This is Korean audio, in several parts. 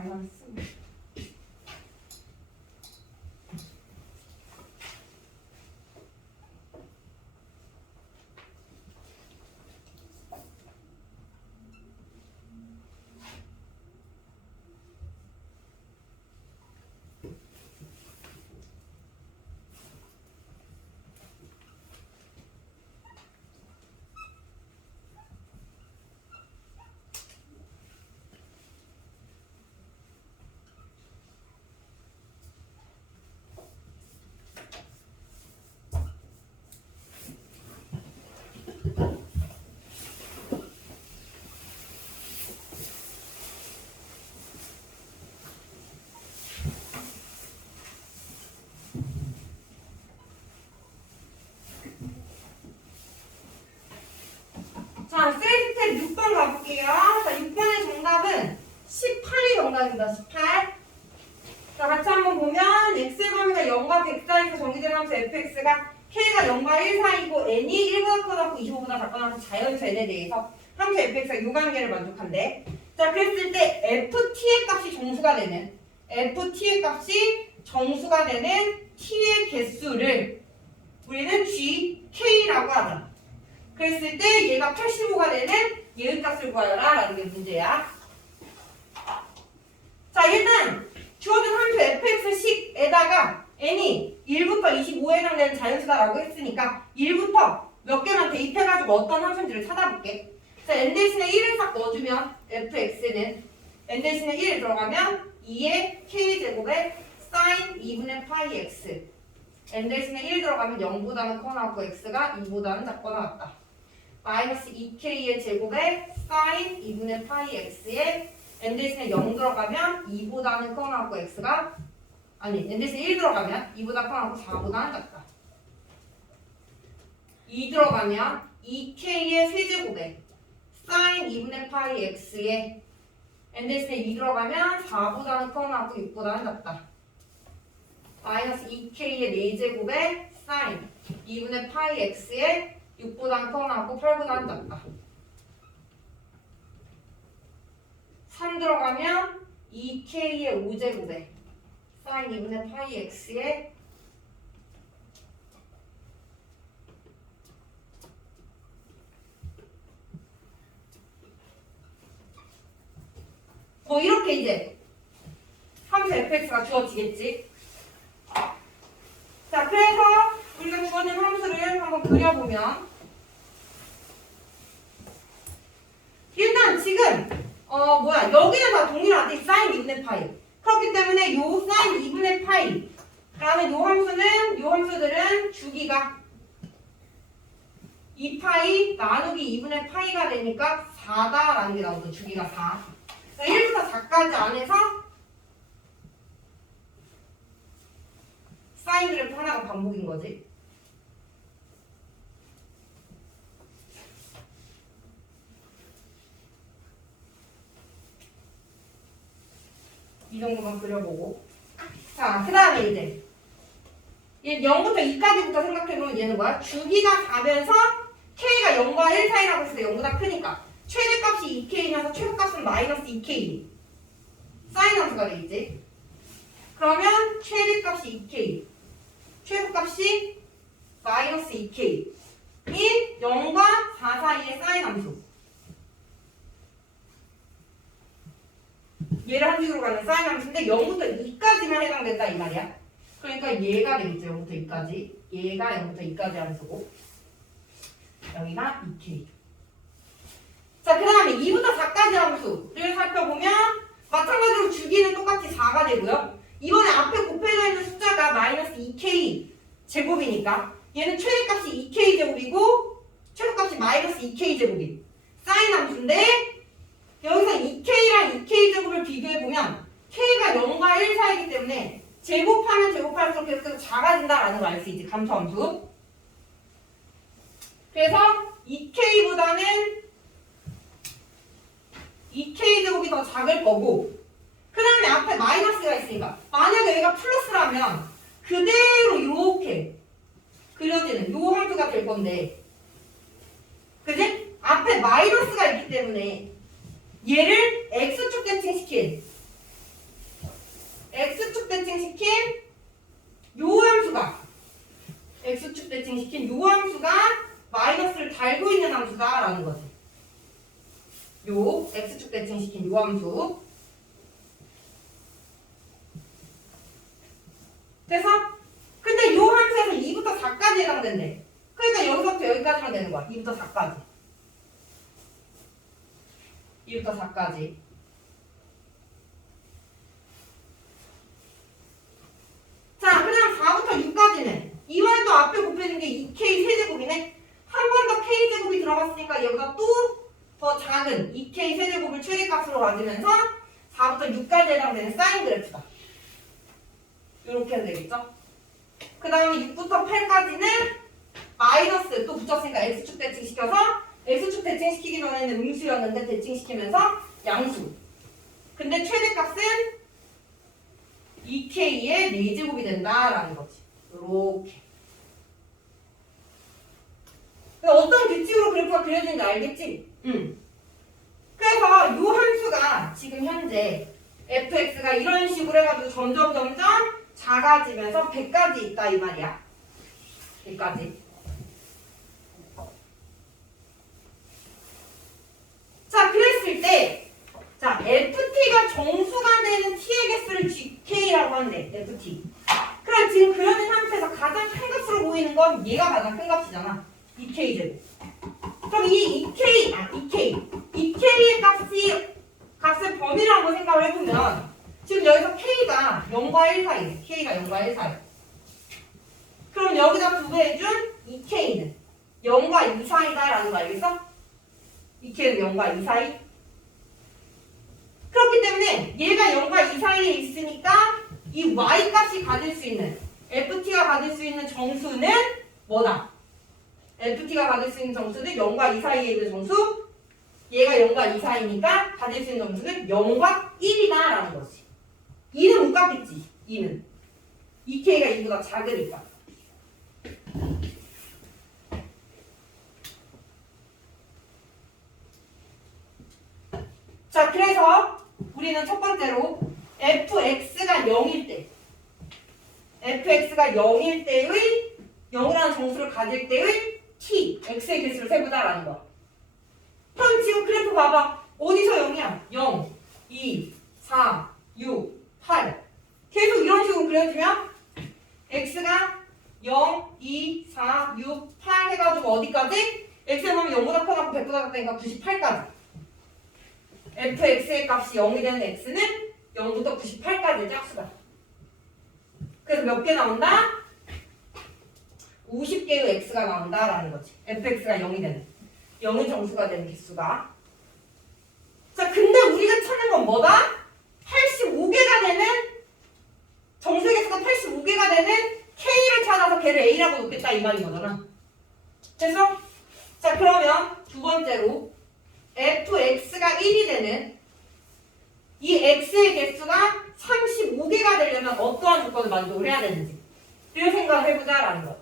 마이너스. 자, 셀스텝 6번 가볼게요. 자, 6번의 정답은 18이 정답입니다. 18. 자, 같이 한번 보면 x의 범위가 0과 100 사이에서 정의된 fx가 k가 0과 1 사이고 n이 1보다 크고 25보다 작거나 하는 자연수 n에 대해서 함수 fx가 이 관계를 만족한대. 자, 그랬을 때 ft의 값이 정수가 되는 ft의 값이 정수가 되는 t의 개수를 우리는 gk라고 하자. 그랬을 때 얘가 85가 되는 얘의 값을 구하여라 라는 게 문제야. 자 일단 주어진 함수 fx식에다가 n이 1부터 25에 해당되는 자연수다라고 했으니까 1부터 몇 개만 대입해가지고 어떤 함수인지를 찾아볼게. 자 n 대신에 1을 싹 넣어주면 fx는 n 대신에 1 들어가면 2의 k제곱에 sin 2분의 파이 x n 대신에 1 들어가면 0보다는 커 나왔고 x가 2보다는 작거나 같다. 마이너스 2k의 제곱에 sin 2분의 파이 x에 n 대신에 0 들어가면 2보다는 커 나왔고 x가 아니 n 대신에 1 들어가면 2보다 커 나왔고 4보다는 작다. 2 들어가면 2k의 세제곱에 sin 2분의 파이 x에 n 대신에 2 들어가면 4보다는 커 나왔고 6보다는 작다. 마이너스 2k의 4제곱에 sin 2분의 파이 x에 6보다는 커 나왔고 8보다는 작다. 3 들어가면 2k의 5제곱에 sin 2분의 파이 x에 뭐 이렇게 이제 함수 fx가 주어지겠지. 자, 그래서 우리가 주어진 함수를 한번 그려보면 일단 지금 어 뭐야 여기는 다 동일하지 사인 2분의 파이 그렇기 때문에 요 사인 2분의 파이 그다음에 요 함수는 요 함수들은 주기가 2파이 나누기 2분의 파이가 되니까 4다라는 게 나오죠. 주기가 4 그러니까 1부터 4까지 안에서 사인 그래프 하나가 반복인 거지. 이 정도만 그려보고. 자, 그 다음에 이제. 얘 0부터 2까지부터 생각해보면 얘는 뭐야? 주기가 가면서 K가 0과 1 사이라고 했을 때 0보다 크니까. 최대값이 2K면서 최소값은 마이너스 2K. 사인 함수가 되겠지? 그러면 최대값이 2K. 최소값이 마이너스 2K. 인 0과 4 사이의 사인 함수. 얘를 한 식으로 가는 사인 함수인데 0부터 2까지만 해당된다 이 말이야. 그러니까 얘가 되겠죠. 0부터 2까지. 얘가 0부터 2까지 함수고. 여기가 2K. 자, 그 다음에 2부터 4까지 함수를 살펴보면 마찬가지로 주기는 똑같이 4가 되고요. 이번에 앞에 곱해져 있는 숫자가 마이너스 2K 제곱이니까 얘는 최대값이 2K 제곱이고 최소값이 마이너스 2K 제곱이 사인 함수인데 여기서 2K랑 2K 제곱을 비교해보면 K가 0과 1 사이기 때문에 제곱하면 제곱할수록 계속해서 작아진다라는 걸 알 수 있지 감소함수 그래서 2K보다는 2K 제곱이 더 작을 거고 그 다음에 앞에 마이너스가 있으니까 만약에 여기가 플러스라면 그대로 이렇게 그려지는 요 함수가 될 건데 그지? 앞에 마이너스가 있기 때문에 얘를 x축 대칭시킨 대칭시킨 요 함수가 x축 대칭시킨 요 함수가 마이너스를 달고 있는 함수다 라는 거지. 요 x축 대칭시킨 요 함수. 돼서 근데 요 함수에서 2부터 4까지 해당된대. 그러니까 여기서부터 여기까지만 되는 거야. 2부터 4까지. 2부터 4까지. 자, 그다음 4부터 6까지는 이번에 또 앞에 곱해준 게 2k 세제곱이네. 한 번 더 k 제곱이 들어갔으니까 여기가 또더 작은 2k 세제곱을 최대값으로 가지면서 4부터 6까지 해당되는 사인 그래프다. 이렇게 되겠죠? 그 다음에 6부터 8까지는 마이너스 또 붙였으니까 x축 대칭시켜서 x축 대칭시키기 전에는 음수였는데 대칭시키면서 양수. 근데 최대값은 2k의 4제곱이 된다라는 거지. 이렇게. 어떤 규칙으로 그래프가 그려지는지 알겠지? 응. 그래서 이 함수가 지금 현재 fx가 이런 식으로 해가지고 점점 점점 작아지면서 100까지 있다 이 말이야. 100까지. 자, 그랬을 때, 자, ft가 정수가 되는 t의 개수를 gk라고 한대, ft. 그럼 지금 그려진 상태에서 가장 큰 값으로 보이는 건 얘가 가장 큰 값이잖아. 2k제곱. 그럼 이 2k, 아, 2k. 2k의 값이, 값의 범위라고 생각을 해보면, 지금 여기서 k가 0과 1 사이에, k가 0과 1 사이. 그럼 여기다 부배해준 2k는 0과 2 사이다라는 거 알겠어? 2k는 0과 2 사이. 그렇기 때문에 얘가 0과 2 사이에 있으니까 이 y 값이 가질 수 있는 ft가 가질 수 있는 정수는 뭐다? ft가 가질 수 있는 정수는 0과 2 사이에 있는 정수 얘가 0과 2 사이니까 가질 수 있는 정수는 0과 1이다 라는 거지. 2는 못 갚겠지 2는. 2k가 2보다 작으니까. 자 그래서 우리는 첫 번째로 fx가 0일 때 fx가 0일 때의 0이라는 정수를 가질 때의 t, x의 개수를 세보자라는 거. 그럼 지금 그래프 봐봐. 어디서 0이야? 0, 2, 4, 6, 8. 계속 이런 식으로 그려주면 x가 0, 2, 4, 6, 8 해가지고 어디까지? x에 넣으면 0보다 커가고 100보다 작다니까 98까지. Fx의 값이 0이 되는 x는 0부터 98까지의 짝수다. 그래서 몇 개 나온다? 50개의 x가 나온다라는 거지. fx가 0이 되는. 0의 정수가 되는 개수가. 자, 근데 우리가 찾는 건 뭐다? 85개가 되는 정수의 개수가 85개가 되는 k를 찾아서 걔를 a라고 놓겠다 이 말인 거잖아. 됐어? 자, 그러면 두 번째로 fx가 1이 되는 이 x의 개수가 35개가 되려면 어떠한 조건을 만족을 해야 되는지 를 생각을 해보자라는 거.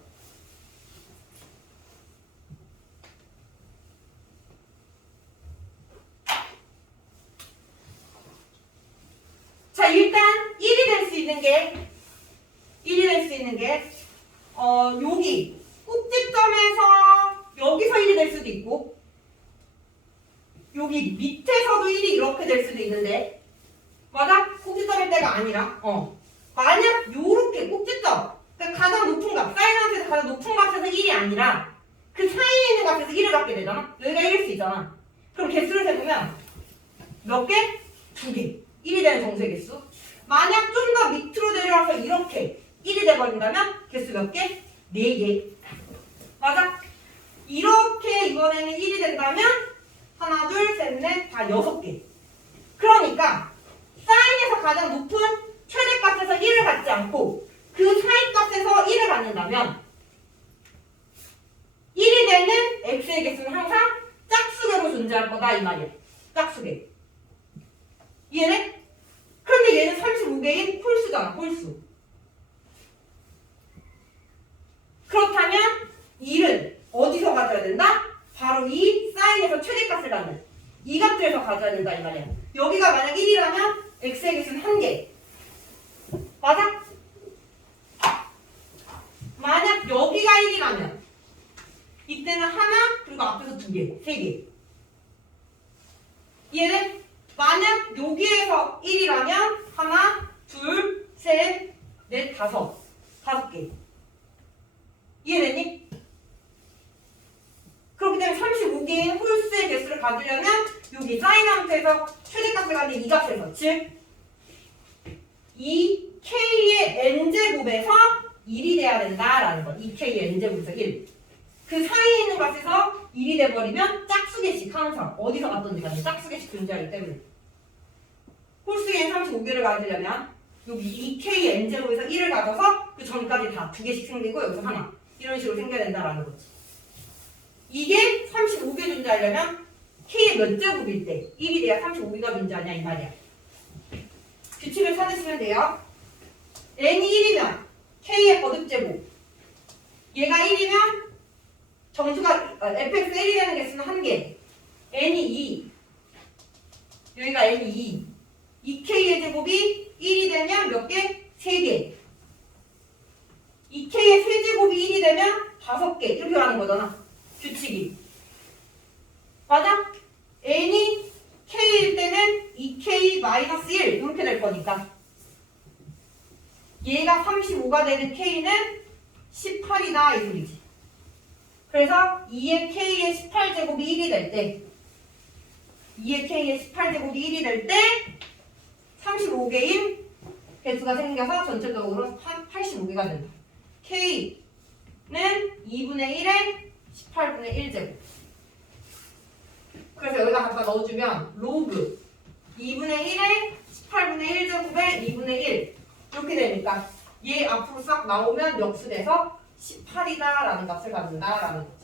자 일단 1이 될 수 있는 게 1이 될 수 있는 게 어, 여기 꼭지점에서 여기서 1이 될 수도 있고 여기 밑에서도 1이 이렇게 될 수도 있는데 맞아? 꼭지점일 때가 아니라 어 만약 요렇게 꼭지점 그러니까 가장 높은 값 사이즈한테서 가장 높은 값에서 1이 아니라 그 사이에 있는 값에서 1을 갖게 되잖아 여기가 1일 수 있잖아 그럼 개수를 세보면 몇 개? 두 개. 1이 되는 정수의 개수. 만약 좀 더 밑으로 내려와서 이렇게 1이 돼버린다면 개수 몇 개? 4개. 맞아? 이렇게 이번에는 1이 된다면 하나, 둘, 셋, 넷, 다 6개. 그러니까 사인에서 가장 높은 최대값에서 1을 갖지 않고 그 사이값에서 1을 갖는다면 1이 되는 x의 개수는 항상 짝수계로 존재할 거다 이 말이야. 짝수계. 이해돼? 그런데 얘는 35개인 홀수잖아, 홀수. 그렇다면 1은 어디서 가져야 된다? 바로 이 사인에서 최대값을 갖는 이 값들에서 가져야 된다 이 말이야. 여기가 만약 1이라면 x의 개수는 1개. 맞아? 만약 여기가 1이라면 이때는 하나 그리고 앞에서 두 개, 세 개. 얘는 만약 여기에서 1이라면 하나, 둘, 셋, 넷, 다섯. 다섯 개. 가지려면 여기 사인 함수에서 최대값을 가진 이 값에서 즉이 k의 n제곱에서 1이 돼야 된다라는 거. 이 k의 n제곱에서 1. 그 사이에 있는 값에서 1이 돼버리면 짝수개씩 항상 어디서 갔든지 간에 짝수개씩 존재하기 때문에 홀수의 35개를 가지려면 여기 이 k의 n제곱에서 1을 가져서 그 전까지 다 두 개씩 생기고 여기서 하나 이런 식으로 생겨야 된다라는 거지. 이게 35개 존재하려면 k의 몇 제곱일 때 1이 돼야 35개가 존재하냐 이 말이야. 규칙을 찾으시면 돼요. n이 1이면 k의 거듭제곱 얘가 1이면 정수가 어, fx 1이 되는 개수는 1개 n이 2 여기가 n이 2 2k의 제곱이 1이 되면 몇 개? 3개 2k의 세제곱이 1이 되면 5개 이렇게 가는 거잖아 규칙이 맞아? N이 k일 때는 2k-1 이렇게 될 거니까. 얘가 35가 되는 k는 18이다 이 소리지. 그래서 2의 k의 18제곱이 1이 될 때 2의 k의 18제곱이 1이 될 때 35개인 개수가 생겨서 전체적으로 85개가 된다. k는 2분의 1에 18분의 1제곱 그래서 여기다 갖다 넣어주면 로그 2분의 1에 18분의 1 제곱에 2분의 1 이렇게 되니까 얘 앞으로 싹 나오면 역수돼서 18이다라는 값을 갖는다라는 거죠.